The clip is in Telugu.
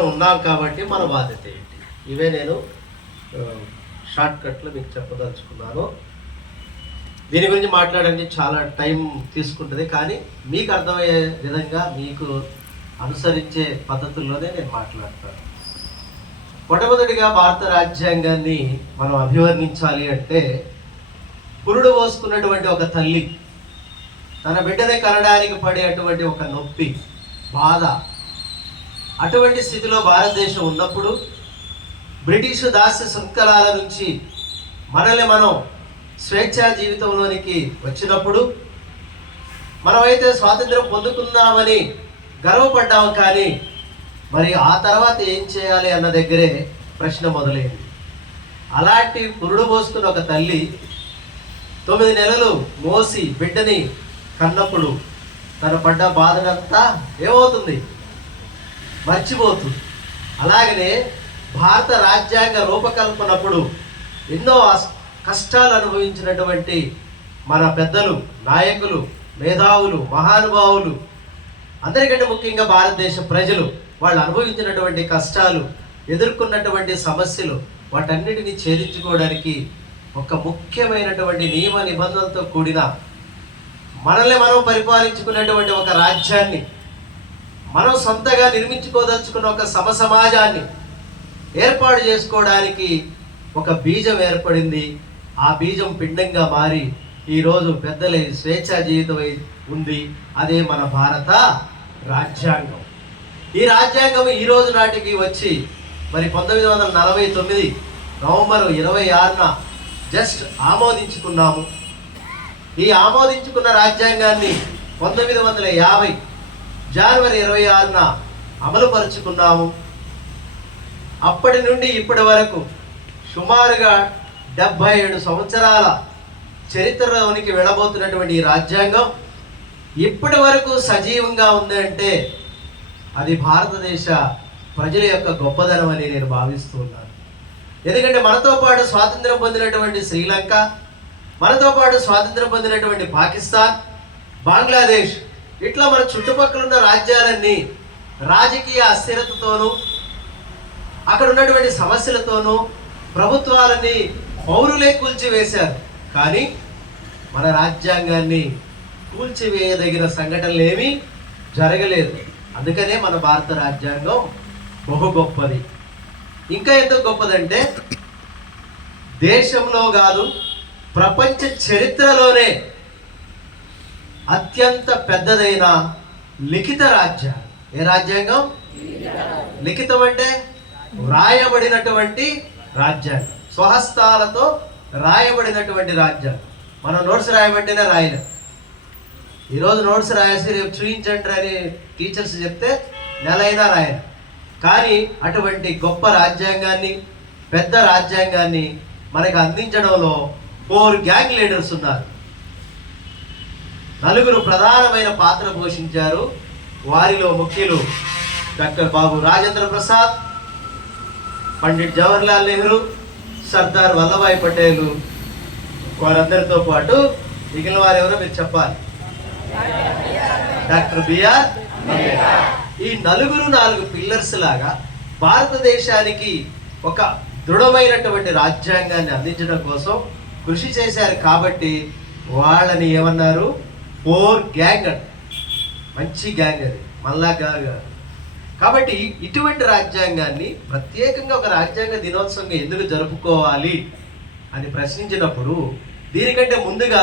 ఉన్నాం కాబట్టి మన బాధ్యత ఏంటి? ఇవే నేను షార్ట్ కట్లో మీకు చెప్పదలుచుకున్నాను. దీని గురించి మాట్లాడండి చాలా టైం తీసుకుంటుంది, కానీ మీకు అర్థమయ్యే విధంగా మీకు అనుసరించే పద్ధతుల్లోనే నేను మాట్లాడతాను. మొట్టమొదటిగా భారత రాజ్యాంగాన్ని మనం అభివర్ణించాలి అంటే, పురుడు పోసుకున్నటువంటి ఒక తల్లి తన బిడ్డని కనడానికి పడేటువంటి ఒక నొప్పి, బాధ, అటువంటి స్థితిలో భారతదేశం ఉన్నప్పుడు, బ్రిటిషు దాస్య శృంఖలాల నుంచి మనల్ని మనం స్వేచ్ఛా జీవితంలోనికి వచ్చినప్పుడు, మనమైతే స్వాతంత్రం పొందుకున్నామని గర్వపడ్డాము, కానీ మరి ఆ తర్వాత ఏం చేయాలి అన్న దగ్గరే ప్రశ్న మొదలైంది. అలాంటి పురుడు పోసుకున్న ఒక తల్లి 9 నెలలు మోసి బిడ్డని కన్నప్పుడు తను పడ్డ బాధనంతా ఏమవుతుంది? మర్చిపోతుంది. అలాగనే భారత రాజ్యాంగ రూపకల్పనప్పుడు ఎన్నో కష్టాలు అనుభవించినటువంటి మన పెద్దలు, నాయకులు, మేధావులు, మహానుభావులు, అందరికంటే ముఖ్యంగా భారతదేశ ప్రజలు వాళ్ళు అనుభవించినటువంటి కష్టాలు, ఎదుర్కొన్నటువంటి సమస్యలు, వాటన్నిటిని ఛేదించుకోవడానికి ఒక ముఖ్యమైనటువంటి నియమ నిబంధనలతో కూడిన మనల్ని మనం పరిపాలించుకునేటువంటి ఒక రాజ్యాన్ని, మనం సొంతగా నిర్మించుకోదలుచుకున్న ఒక సమాజాన్ని ఏర్పాటు చేసుకోవడానికి ఒక బీజం ఏర్పడింది. ఆ బీజం పిండంగా మారి ఈరోజు పెద్దల స్వేచ్ఛా జీవితం ఉంది. అదే మన భారత రాజ్యాంగం. ఈ రాజ్యాంగం ఈ రోజు నాటికి వచ్చి మరి 1949 నవంబర్ 26న జస్ట్ ఆమోదించుకున్నాము. ఈ ఆమోదించుకున్న రాజ్యాంగాన్ని 1950 జనవరి 26న అమలుపరుచుకున్నాము. అప్పటి నుండి ఇప్పటి వరకు సుమారుగా 77 సంవత్సరాల చరిత్రలోనికి వెళ్ళబోతున్నటువంటి ఈ రాజ్యాంగం ఇప్పటి వరకు సజీవంగా ఉంది అంటే అది భారతదేశ ప్రజల యొక్క గొప్పదనం అని నేను భావిస్తున్నాను. ఎందుకంటే మనతో పాటు స్వాతంత్రం పొందినటువంటి శ్రీలంక, మనతో పాటు స్వాతంత్రం పొందినటువంటి పాకిస్తాన్, బంగ్లాదేశ్, ఇట్లా మన చుట్టుపక్కల ఉన్న రాజ్యాలన్నీ రాజకీయ అస్థిరతతోనూ, అక్కడ ఉన్నటువంటి సమస్యలతోనూ ప్రభుత్వాలని పౌరులే కూల్చివేశారు. కానీ మన రాజ్యాంగాన్ని కూల్చివేయదగిన సంఘటనలు ఏమీ జరగలేదు. అందుకనే మన భారత రాజ్యాంగం బహు గొప్పది. ఇంకా ఎందుకు గొప్పదంటే, దేశంలో కాదు ప్రపంచ చరిత్రలోనే అత్యంత పెద్దదైన లిఖిత రాజ్యాంగం. ఏ రాజ్యాంగం? లిఖితం అంటే వ్రాయబడినటువంటి రాజ్యాంగం, స్వహస్తాలతో రాయబడినటువంటి రాజ్యాంగం. మనం నోట్స్ రాయబట్టినా రాయలేం. ఈరోజు నోట్స్ రాసి రేపు చూపించండి అని టీచర్స్ చెప్తే నెలైనా రాయలేం. కానీ అటువంటి గొప్ప రాజ్యాంగాన్ని, పెద్ద రాజ్యాంగాన్ని మనకు అందించడంలో 4 గ్యాంగ్ లీడర్స్ ఉన్నారు. 4 ప్రధానమైన పాత్ర పోషించారు. వారిలో ముఖ్యులు డాక్టర్ బాబు రాజేంద్ర ప్రసాద్, పండిట్ జవహర్లాల్ నెహ్రూ, సర్దార్ వల్లభాయ్ పటేల్. వారందరితో పాటు మిగిలిన వారు ఎవరో మీరు చెప్పాలి. Doctor BR Ambedkar. ఈ 4 పిల్లర్స్ లాగా భారతదేశానికి ఒక దృఢమైనటువంటి రాజ్యాంగాన్ని అందించడం కోసం కృషి చేశారు. కాబట్టి వాళ్ళని ఏమన్నారు? 4 గ్యాంగ్. మంచి గ్యాంగ్ అది, మళ్ళా గ్యాంగ్. కాబట్టి ఇటువంటి రాజ్యాంగాన్ని ప్రత్యేకంగా ఒక రాజ్యాంగ దినోత్సవంగా ఎందుకు జరుపుకోవాలి అని ప్రశ్నించినప్పుడు, దీనికంటే ముందుగా